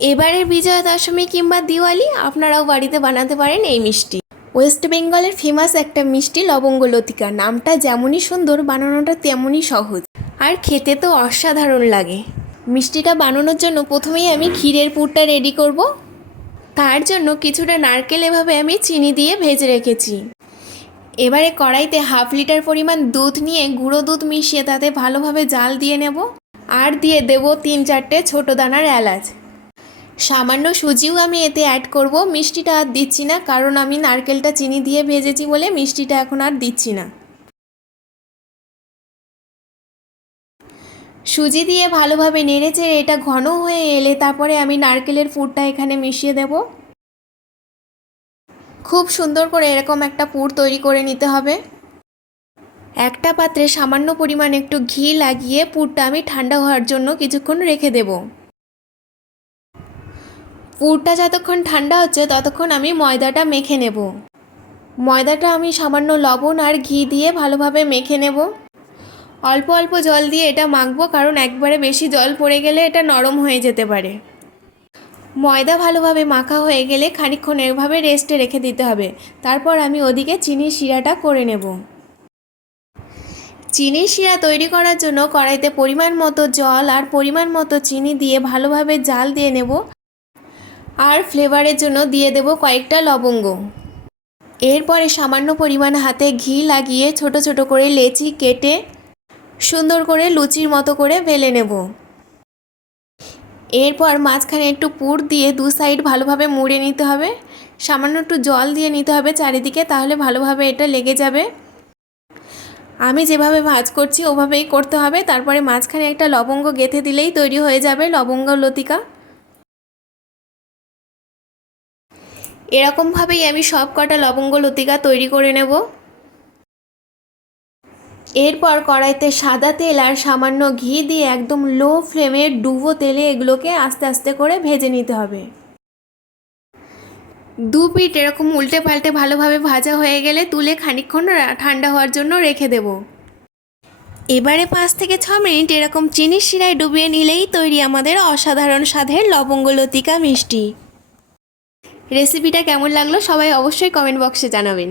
এবারের বিজয়া দশমী কিংবা দিওয়ালি আপনারাও বাড়িতে বানাতে পারেন এই মিষ্টি। ওয়েস্ট বেঙ্গলের ফেমাস একটা মিষ্টি লবঙ্গ লতিকা। নামটা যেমনই সুন্দর, বানানোটা তেমনই সহজ, আর খেতে তো অসাধারণ লাগে। মিষ্টিটা বানানোর জন্য প্রথমেই আমি ক্ষীরের পুরটা রেডি করব। তার জন্য কিছুটা নারকেল এভাবে আমি চিনি দিয়ে ভেজে রেখেছি। এবারে কড়াইতে 1/2 লিটার পরিমাণ দুধ নিয়ে গুঁড়ো দুধ মিশিয়ে তাতে ভালোভাবে জাল দিয়ে নেব। আর দিয়ে দেব 3-4টে ছোটো দানার এলাচ। সামান্য সুজিও আমি এতে অ্যাড করব। মিষ্টিটা আর দিচ্ছি না, কারণ আমি নারকেলটা চিনি দিয়ে ভেজেছি বলে মিষ্টিটা এখন আর দিচ্ছি না। সুজি দিয়ে ভালোভাবে নেড়েচেড়ে এটা ঘন হয়ে এলে তারপরে আমি নারকেলের পুরটা এখানে মিশিয়ে দেব। খুব সুন্দর করে এরকম একটা পুর তৈরি করে নিতে হবে। একটা পাত্রে সামান্য পরিমাণ একটু ঘি লাগিয়ে পুরটা আমি ঠান্ডা হওয়ার জন্য কিছুক্ষণ রেখে দেব। পুরটা যতক্ষণ ঠান্ডা হচ্ছে ততক্ষণ আমি ময়দাটা মেখে নেব। ময়দাটা আমি সামান্য লবণ আর ঘি দিয়ে ভালোভাবে মেখে নেব। অল্প অল্প জল দিয়ে এটা মাখবো, কারণ একবারে বেশি জল পড়ে গেলে এটা নরম হয়ে যেতে পারে। ময়দা ভালোভাবে মাখা হয়ে গেলে খানিকক্ষণ এভাবে রেস্টে রেখে দিতে হবে। তারপর আমি ওদিকে চিনির শিরাটা করে নেব। চিনির শিরা তৈরি করার জন্য কড়াইতে পরিমাণ মতো জল আর পরিমাণ মতো চিনি দিয়ে ভালোভাবে জাল দিয়ে নেব। আর ফ্লেভারের জন্য দিয়ে দেব কয়েকটা লবঙ্গ। এরপরে সামান্য পরিমাণ হাতে ঘি লাগিয়ে ছোট ছোট করে লেচি কেটে সুন্দর করে লুচির মতো করে বেলে নেব। এরপর মাঝখানে একটু পুর দিয়ে দু সাইড ভালোভাবে মুড়ে নিতে হবে। সামান্য একটু জল দিয়ে নিতে হবে চারিদিকে, তাহলে ভালোভাবে এটা লেগে যাবে। আমি যেভাবে ভাঁজ করছি ওভাবেই করতে হবে। তারপরে মাঝখানে একটা লবঙ্গ গেঁথে দিলেই তৈরি হয়ে যাবে লবঙ্গ লতিকা। এরকমভাবেই আমি সব কটা লবঙ্গ লতিকা তৈরি করে নেব। এরপর কড়াইতে সাদা তেল আর সামান্য ঘি দিয়ে একদম লো ফ্লেমে ডুবো তেলে এগুলোকে আস্তে আস্তে করে ভেজে নিতে হবে। দু পিঠ এরকম উল্টে পাল্টে ভালোভাবে ভাজা হয়ে গেলে তুলে খানিকক্ষণ ঠান্ডা হওয়ার জন্য রেখে দেব। এবারে 5 থেকে 6 মিনিট এরকম চিনির শিরায় ডুবিয়ে নিলেই তৈরি আমাদের অসাধারণ স্বাদের লবঙ্গ লতিকা মিষ্টি। রেসিপিটা কেমন লাগলো সবাই অবশ্যই কমেন্ট বক্সে জানাবেন।